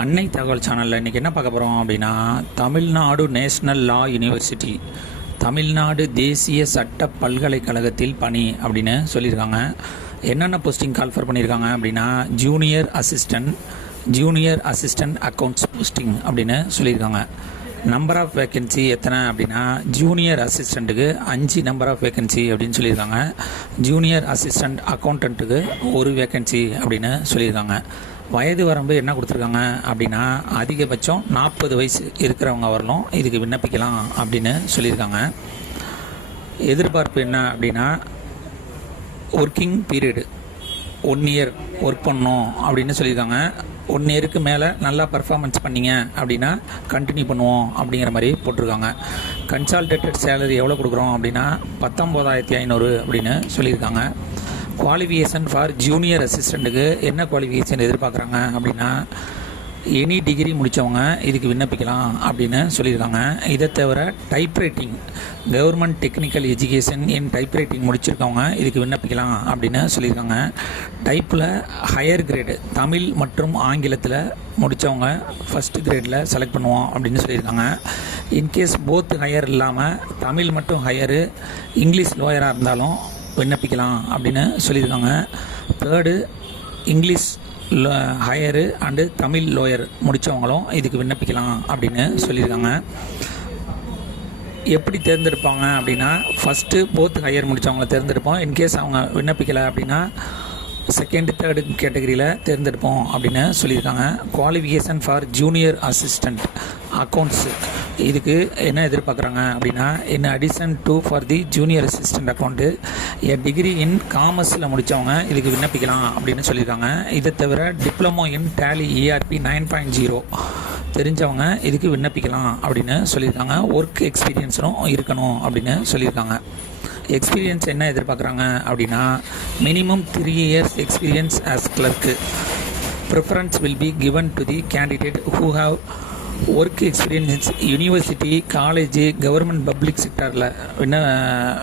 அன்னை தகவல் சேனலில் இன்றைக்கி என்ன பார்க்க போகிறோம் அப்படின்னா, Tamil Nadu national law university, Tamil Nadu தேசிய சட்ட பல்கலைக்கழகத்தில் பணி அப்படின்னு சொல்லியிருக்காங்க. என்னென்ன போஸ்டிங் கால்ஃபர் பண்ணியிருக்காங்க அப்படின்னா, ஜூனியர் அசிஸ்டன்ட் அக்கௌண்ட்ஸ் போஸ்டிங் அப்படின்னு சொல்லியிருக்காங்க. நம்பர் ஆஃப் வேக்கன்சி எத்தனை அப்படின்னா, ஜூனியர் அசிஸ்டண்ட்டுக்கு 5 நம்பர் ஆஃப் வேக்கன்சி அப்படின்னு சொல்லியிருக்காங்க. ஜூனியர் அசிஸ்டண்ட் அக்கௌண்டண்ட்டுக்கு 1 வேக்கன்சி அப்படின்னு சொல்லியிருக்காங்க. வயது வரம்பு என்ன கொடுத்துருக்காங்க அப்படின்னா, அதிகபட்சம் 40 வயசு இருக்கிறவங்க வரலும் இதுக்கு விண்ணப்பிக்கலாம் அப்படின்னு சொல்லியிருக்காங்க. எதிர்பார்ப்பு என்ன அப்படின்னா, ஒர்க்கிங் பீரியடு 1 இயர் ஒர்க் பண்ணணும் அப்படின்னு சொல்லியிருக்காங்க. 1 இயருக்கு மேலே நல்லா பர்ஃபார்மன்ஸ் பண்ணிங்க அப்படின்னா கண்டினியூ பண்ணுவோம் அப்படிங்கிற மாதிரி போட்டிருக்காங்க. கன்சால்டேட்டட் சேலரி எவ்வளோ கொடுக்குறோம் அப்படின்னா 19,500 அப்படின்னு சொல்லியிருக்காங்க. குவாலிஃபிகேஷன் ஃபார் ஜூனியர் அசிஸ்டண்ட்டுக்கு என்ன குவாலிஃபிகேஷன் எதிர்பார்க்குறாங்க அப்படின்னா, எனி டிகிரி முடித்தவங்க இதுக்கு விண்ணப்பிக்கலாம் அப்படின்னு சொல்லியிருக்காங்க. இதை தவிர typewriting, government technical education in typewriting முடிச்சிருக்கவங்க இதுக்கு விண்ணப்பிக்கலாம் அப்படின்னு சொல்லியிருக்காங்க. டைப்பில் ஹையர் கிரேடு தமிழ் மற்றும் ஆங்கிலத்தில் முடித்தவங்க ஃபஸ்ட்டு கிரேடில் செலக்ட் பண்ணுவோம் அப்படின்னு சொல்லியிருக்காங்க. இன்கேஸ் போத் ஹையர் இல்லாமல் தமிழ் மட்டும் ஹையரு, இங்கிலீஷ் லோயராக இருந்தாலும் விண்ணப்பிக்கலாம் அப்படின்னு சொல்லியிருக்காங்க. Third, English higher and Tamil lower முடித்தவங்களும் இதுக்கு விண்ணப்பிக்கலாம் அப்படின்னு சொல்லியிருக்காங்க. எப்படி தேர்ந்தெடுப்பாங்க அப்படின்னா, ஃபஸ்ட்டு போத் ஹையர் முடித்தவங்கள தேர்ந்தெடுப்போம். இன்கேஸ் அவங்க விண்ணப்பிக்கலை அப்படின்னா செகண்ட், தேர்டு கேட்டகரியில் தேர்ந்தெடுப்போம் அப்படின்னு சொல்லியிருக்காங்க. Qualification for junior assistant accounts இதுக்கு என்ன எதிர்பார்க்குறாங்க அப்படின்னா, in addition to for the junior assistant account degree in காமர்ஸில் முடித்தவங்க இதுக்கு விண்ணப்பிக்கலாம் அப்படின்னு சொல்லியிருக்காங்க. இதை தவிர டிப்ளமோ இன் டேலி ERP 9.0 தெரிஞ்சவங்க இதுக்கு விண்ணப்பிக்கலாம் அப்படின்னு சொல்லியிருக்காங்க. ஒர்க் எக்ஸ்பீரியன்ஸும் இருக்கணும் அப்படின்னு சொல்லியிருக்காங்க. எக்ஸ்பீரியன்ஸ் என்ன எதிர்பார்க்குறாங்க அப்படின்னா, minimum 3 years experience as clerk. Preference will be given to the candidate who have work experience university, college, government public செக்டரில்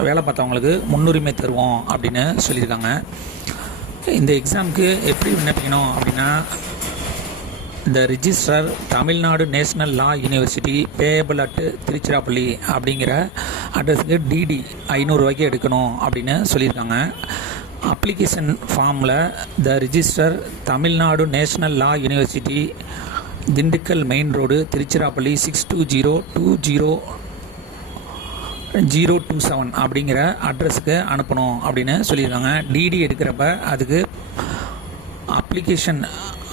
வேலை பார்த்தவங்களுக்கு முன்னுரிமை தருவோம் அப்படின்னு சொல்லியிருக்காங்க. இந்த எக்ஸாமுக்கு எப்படி விண்ணப்பிக்கணும் அப்படின்னா, இந்த registrar Tamil Nadu national law university, payable at Tiruchirappalli அப்படிங்கிற அட்ரஸுக்கு DD 500 ரூபாய்க்கு எடுக்கணும் அப்படின்னு சொல்லியிருக்காங்க. அப்ளிகேஷன் ஃபார்மில் the register Tamil Nadu national law university, Dindigul main road, Tiruchirappalli 62022027 அப்படிங்கிற அட்ரஸுக்கு அனுப்பணும் அப்படின்னு சொல்லியிருக்காங்க. DD எடுக்கிறப்ப அதுக்கு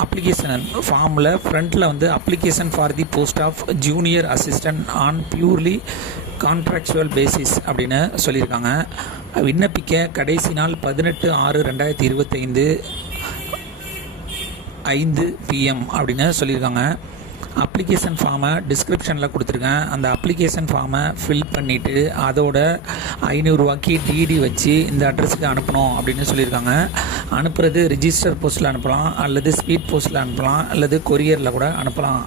அப்ளிகேஷன் ஃபார்மில் ஃப்ரண்ட்டில் வந்து application for the post of junior assistant on purely contractual basis அப்படின்னு சொல்லியிருக்காங்க. விண்ணப்பிக்க கடைசி நாள் 18/6/2025 5 PM அப்படின்னு சொல்லியிருக்காங்க. அப்ளிகேஷன் ஃபார்மை டிஸ்கிரிப்ஷனில் கொடுத்துருக்கேன். அந்த அப்ளிகேஷன் ஃபார்மை ஃபில் பண்ணிவிட்டு அதோட 500 ரூபாய்க்கு DD வச்சு இந்த அட்ரஸுக்கு அனுப்பணும் அப்படின்னு சொல்லியிருக்காங்க. அனுப்புறது ரிஜிஸ்டர் போஸ்ட்டில் அனுப்பலாம், அல்லது ஸ்பீட் போஸ்ட்டில் அனுப்பலாம், அல்லது கொரியரில் கூட அனுப்பலாம்.